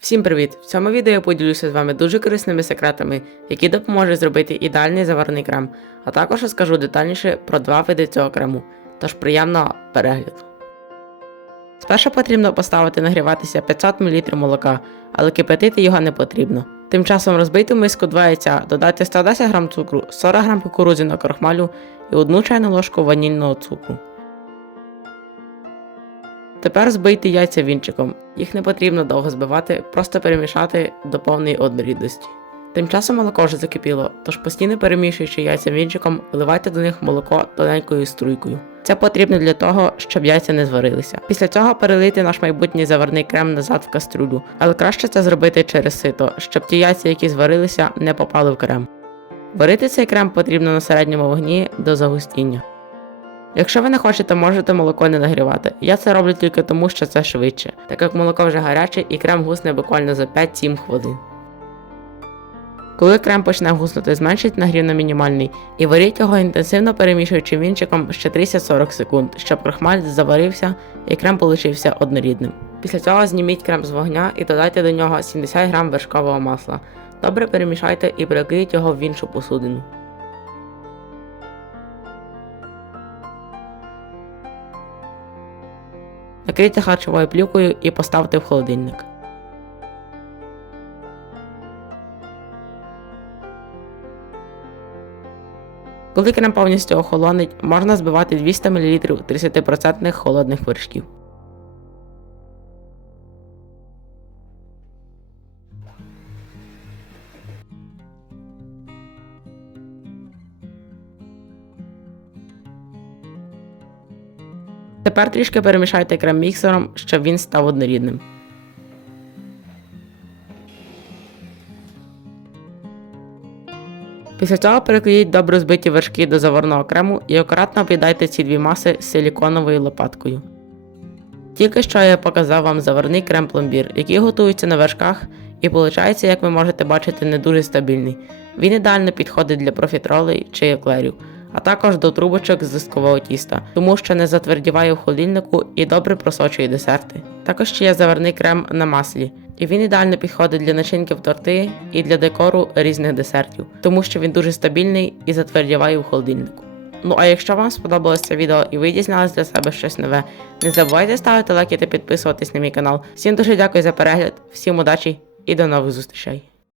Всім привіт! В цьому відео я поділюся з вами дуже корисними секретами, які допоможуть зробити ідеальний заварний крем, а також розкажу детальніше про два види цього крему. Тож приємного перегляду. Спершу потрібно поставити нагріватися 500 мл молока, але кипятити його не потрібно. Тим часом розбийте в миску 2 яйця, додайте 110 г цукру, 40 г кукурудзяного крохмалю і 1 чайну ложку ванільного цукру. Тепер збийте яйця вінчиком. Їх не потрібно довго збивати, просто перемішати до повної однорідності. Тим часом молоко вже закипіло, тож постійно перемішуючи яйця вінчиком, вливайте до них молоко тоненькою струйкою. Це потрібно для того, щоб яйця не зварилися. Після цього перелийте наш майбутній заварний крем назад в каструлю, але краще це зробити через сито, щоб ті яйця, які зварилися, не попали в крем. Варити цей крем потрібно на середньому вогні до загустіння. Якщо ви не хочете, можете молоко не нагрівати. Я це роблю тільки тому, що це швидше, так як молоко вже гаряче і крем гусне буквально за 5-7 хвилин. Коли крем почне гуснути, зменшіть нагрів на мінімальний і варіть його інтенсивно перемішуючи вінчиком ще 30-40 секунд, щоб крохмаль заварився і крем получився однорідним. Після цього зніміть крем з вогня і додайте до нього 70 г вершкового масла. Добре перемішайте і перекладіть його в іншу посудину. Накрийте харчовою плівкою і поставте в холодильник. Коли крем повністю охолонить, можна збивати 200 мл 30% холодних вершків. Тепер трішки перемішайте крем міксером, щоб він став однорідним. Після цього перекладіть добре збиті вершки до заварного крему і акуратно об'єднайте ці дві маси силіконовою лопаткою. Тільки що я показав вам заварний крем пломбір, який готується на вершках і виходить, як ви можете бачити, не дуже стабільний. Він ідеально підходить для профітролей чи еклерів, а також до трубочок з тіста, тому що не затвердіває в холодильнику і добре просочує десерти. Також ще є заварний крем на маслі, і він ідеально підходить для начинки в торти і для декору різних десертів, тому що він дуже стабільний і затвердіває в холодильнику. Ну а якщо вам сподобалось це відео і ви дізнались для себе щось нове, не забувайте ставити лайки та підписуватись на мій канал. Всім дуже дякую за перегляд, всім удачі і до нових зустрічей!